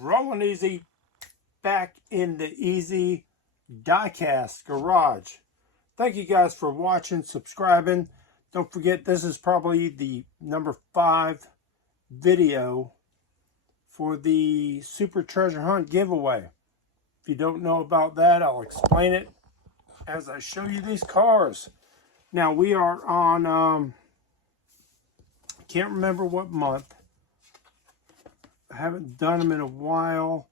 Rolling easy back in the easy diecast garage. Thank you guys for watching, subscribing. Don't forget, this is probably the number 5 video for the Super Treasure Hunt giveaway. If you don't know about that, I'll explain it as I show you these cars. Now we are on can't remember what month. I haven't done them in a while.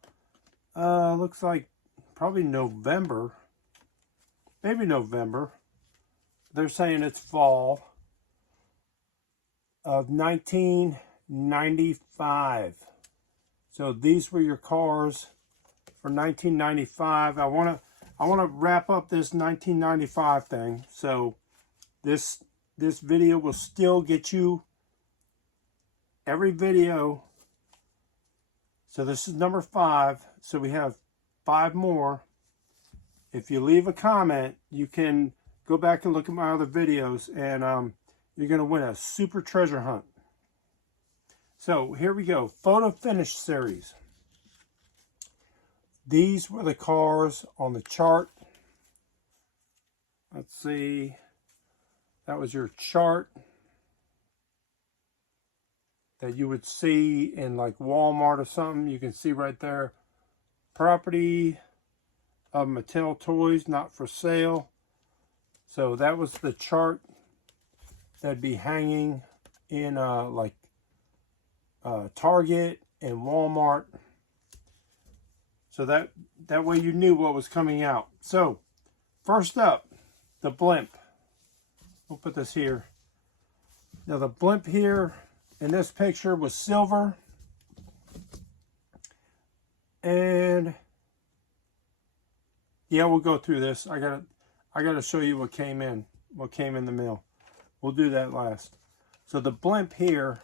Looks like probably November. Maybe November. They're saying it's fall of 1995. So these were your cars for 1995. I want to wrap up this 1995 thing. So this video will still get you every video. So this is number 5. So we have 5 more. If you leave a comment, you can go back and look at my other videos, and you're going to win a Super Treasure Hunt. So here we go. Photo Finish series. These were the cars on the chart. Let's see. That was your chart that you would see in like Walmart or something. You can see right there. Property of Mattel Toys, not for sale. So that was the chart that'd be hanging in Target and Walmart. So that way you knew what was coming out. So first up, the blimp. We'll put this here. Now the blimp here in this picture was silver. And yeah, we'll go through this. I gotta show you what came in the mail. We'll do that last. So the blimp here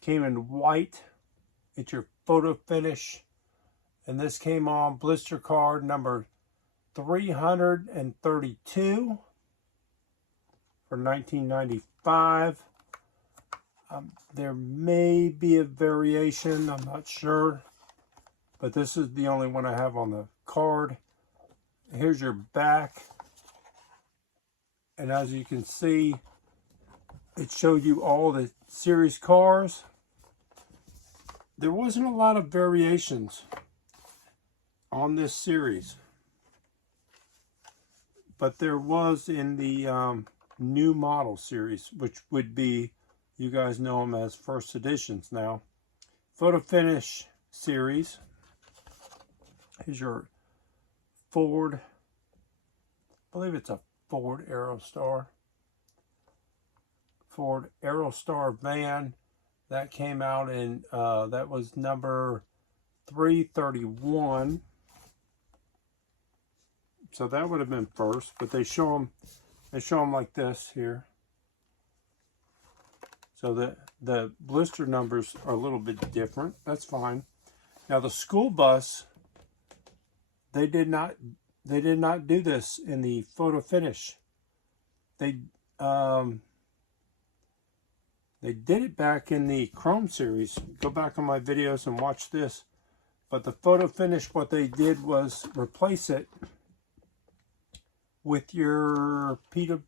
came in white. It's your photo finish. And this came on blister card number 332 for 1995. There may be a variation, I'm not sure. But this is the only one I have on the card. Here's your back. And as you can see, it showed you all the series cars. There wasn't a lot of variations on this series. But there was in the new model series, which would be, you guys know them as first editions now. Photo Finish series. Here's your Ford, I believe it's a Ford Aerostar. Ford Aerostar van. That came out in, that was number 331. So that would have been first, but they show them like this here. So the blister numbers are a little bit different. That's fine. Now the school bus, they did not do this in the photo finish. They did it back in the Chrome series. Go back on my videos and watch this. But the photo finish, what they did was replace it with your Peterbilt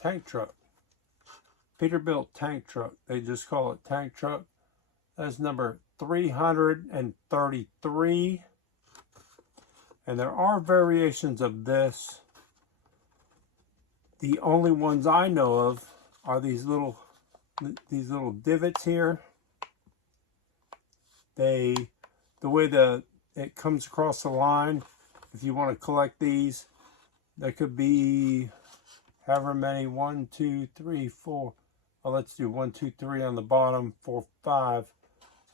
tank truck. Peterbilt tank truck. They just call it tank truck. That's number 333. And there are variations of this. The only ones I know of are these little divots here. The way it comes across the line, if you want to collect these, there could be however many, 1, 2, 3, 4. Well, let's do 1, 2, 3 on the bottom, 4, 5.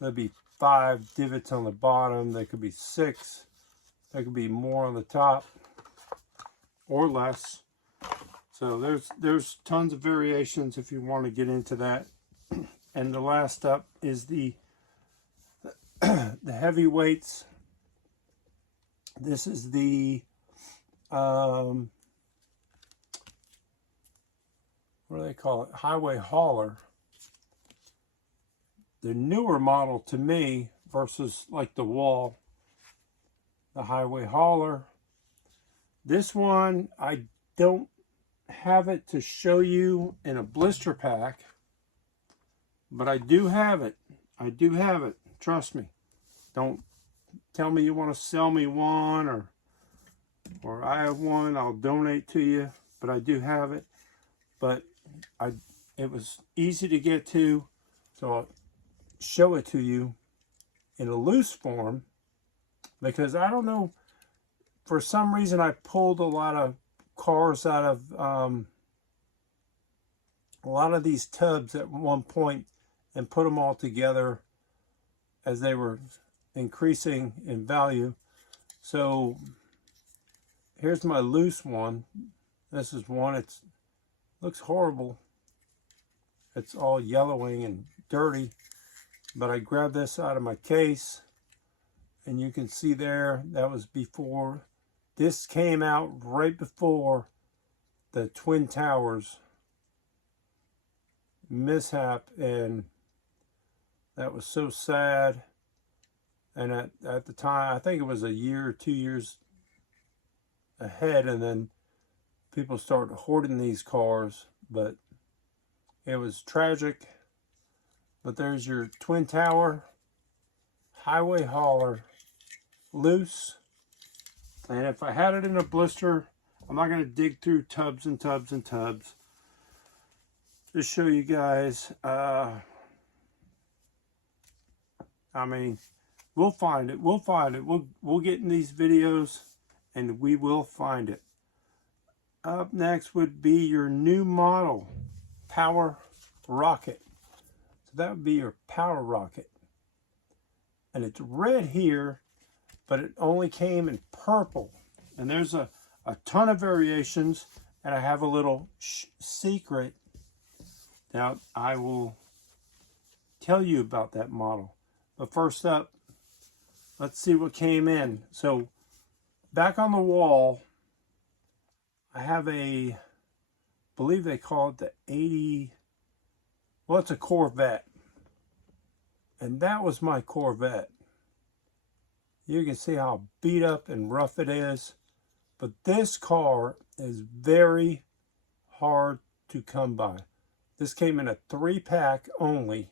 There'd be 5 divots on the bottom. There could be 6. There could be more on the top or less. So there's tons of variations if you want to get into that. And the last up is the heavyweights. This is the what do they call it? Highway hauler. the newer model to me versus like the Wall, the Highway Hauler. This one, I don't have it to show you in a blister pack, but I do have it. I do have it. Trust me. Don't tell me you want to sell me one, or I have one, I'll donate to you, but I do have it. But it was easy to get to, so I'll show it to you in a loose form, because I don't know, for some reason I pulled a lot of cars out of a lot of these tubs at one point and put them all together as they were increasing in value. So here's my loose one. This is one. It looks horrible. It's all yellowing and dirty, but I grabbed this out of my case, and you can see there, that was before. This came out right before the Twin Towers mishap, and that was so sad. And at the time, I think it was a year or 2 years ahead, and then people started hoarding these cars, but it was tragic. But there's your Twin Tower Highway Hauler loose. And if I had it in a blister, I'm not going to dig through tubs and tubs and tubs. Just show you guys. I mean, we'll find it. We'll find it. We'll get in these videos, and we will find it. Up next would be your new model, Power Rocket. So that would be your Power Rocket. And it's red here, but it only came in purple. And there's a ton of variations, and I have a little secret that I will tell you about that model. But first up, let's see what came in. So back on the wall, I have I believe they call it the 80, well, it's a Corvette. And that was my Corvette. You can see how beat up and rough it is. But this car is very hard to come by. This came in a 3-pack only.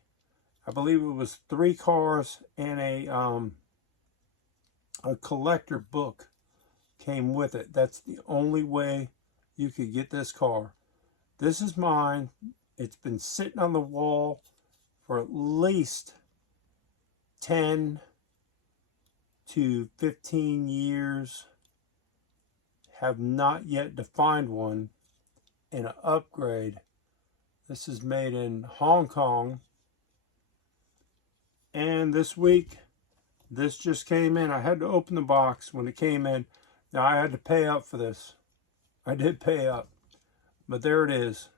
I believe it was 3 cars and a collector book came with it. That's the only way you could get this car. This is mine. It's been sitting on the wall for at least 10 to 15 years. Have not yet to find one in an upgrade. This is made in Hong Kong. And this week, this just came in. I had to open the box when it came in. Now, I had to pay up for this. I did pay up. But there it is.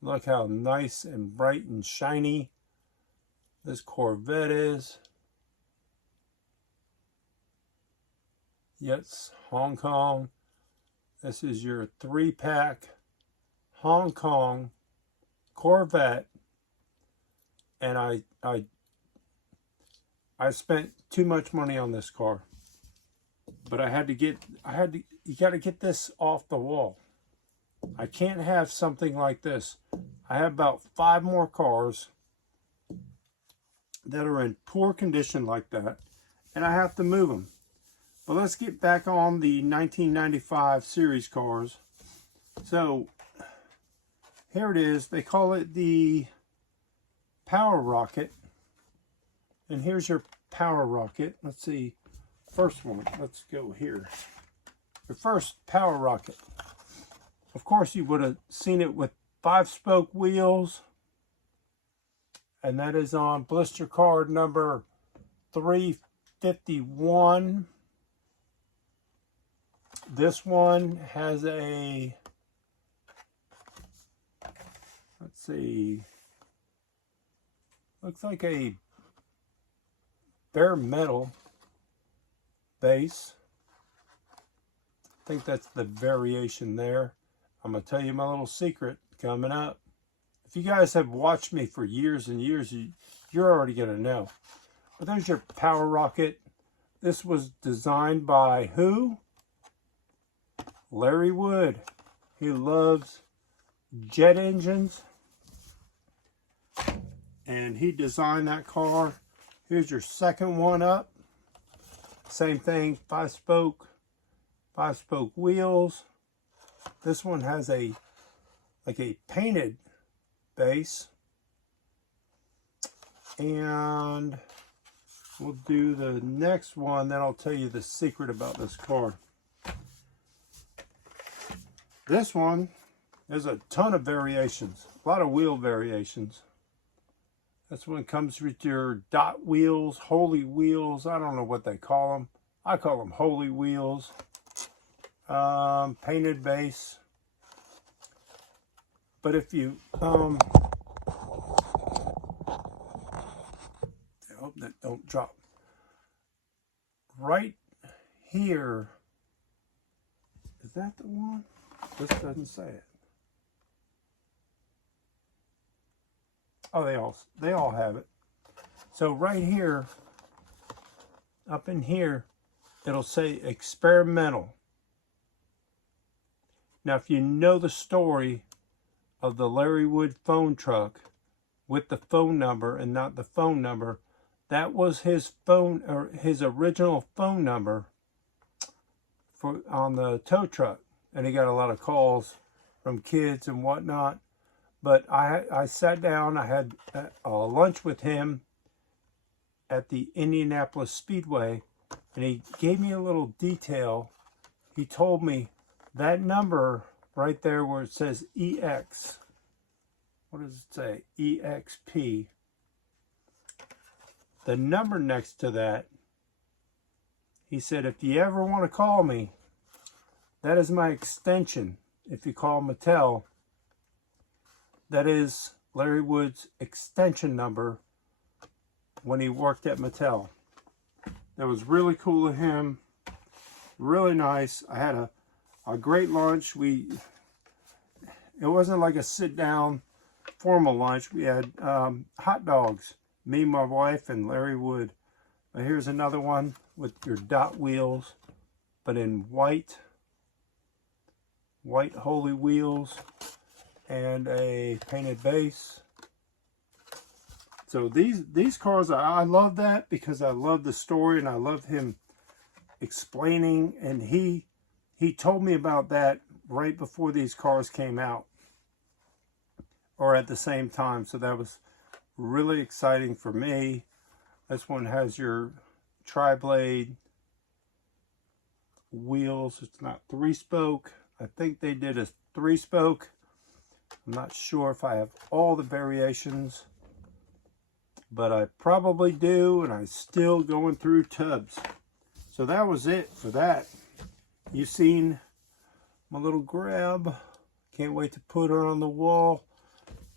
Look how nice and bright and shiny this Corvette is. Yes, Hong Kong. This is your 3-pack Hong Kong Corvette. And I spent too much money on this car. But you got to get this off the wall. I can't have something like this. I have about 5 more cars that are in poor condition like that, and I have to move them. But let's get back on the 1995 series cars. So here it is. They call it the Power Rocket. And here's your Power Rocket. Let's see. First one. Let's go here. The first Power Rocket. Of course, you would have seen it with 5-spoke wheels. And that is on blister card number 351. This one has a, let's see, looks like a bare metal base. I think that's the variation there. I'm going to tell you my little secret coming up. If you guys have watched me for years and years, you're already going to know. But there's your power rocket. This was designed by who? Larry Wood. He loves jet engines. And he designed that car. Here's your second one up. Same thing, five spoke wheels. This one has a painted base. And we'll do the next one, then I'll tell you the secret about this car. This one, there's a ton of variations, a lot of wheel variations. This one comes with your dot wheels, holy wheels. I don't know what they call them. I call them holy wheels. Painted base. But if you, I hope that don't drop. Right here, is that the one? This doesn't say it. Oh, they all have it. So right here, up in here, it'll say experimental. Now, if you know the story of the Larry Wood phone truck with the phone number and not the phone number, that was his phone, or his original phone number for on the tow truck. And he got a lot of calls from kids and whatnot. But I sat down, I had a lunch with him at the Indianapolis Speedway, and he gave me a little detail. He told me that number right there where it says EX, what does it say? EXP. The number next to that, he said, if you ever want to call me, that is my extension. If you call Mattel, that is Larry Wood's extension number when he worked at Mattel. That was really cool of him. Really nice. I had a great lunch. It wasn't like a sit-down formal lunch. We had hot dogs. Me, my wife, and Larry Wood. But here's another one with your dot wheels, but in white holy wheels. And a painted base. So these cars, I love that because I love the story and I love him explaining. And he told me about that right before these cars came out, or at the same time. So that was really exciting for me. This one has your tri-blade wheels. It's not 3-spoke. I think they did a 3-spoke. I'm not sure if I have all the variations, but I probably do, and I'm still going through tubs. So that was it for that. You've seen my little grab. Can't wait to put her on the wall.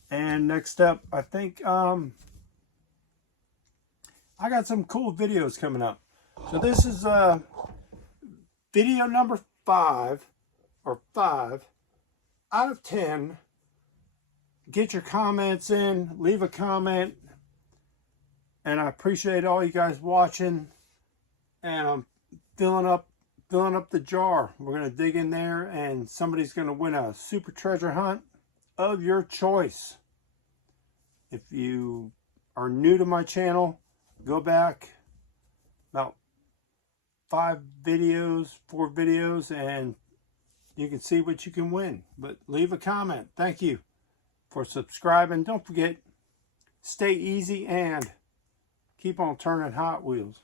And next up, I think I got some cool videos coming up. So this is video number 5 out of 10. Get your comments in, leave a comment, and I appreciate all you guys watching. And I'm filling up the jar. We're gonna dig in there, and somebody's gonna win a super treasure hunt of your choice. If you are new to my channel, go back about 4 videos, and you can see what you can win. But leave a comment. Thank you for subscribing. Don't forget, stay easy and keep on turning Hot Wheels.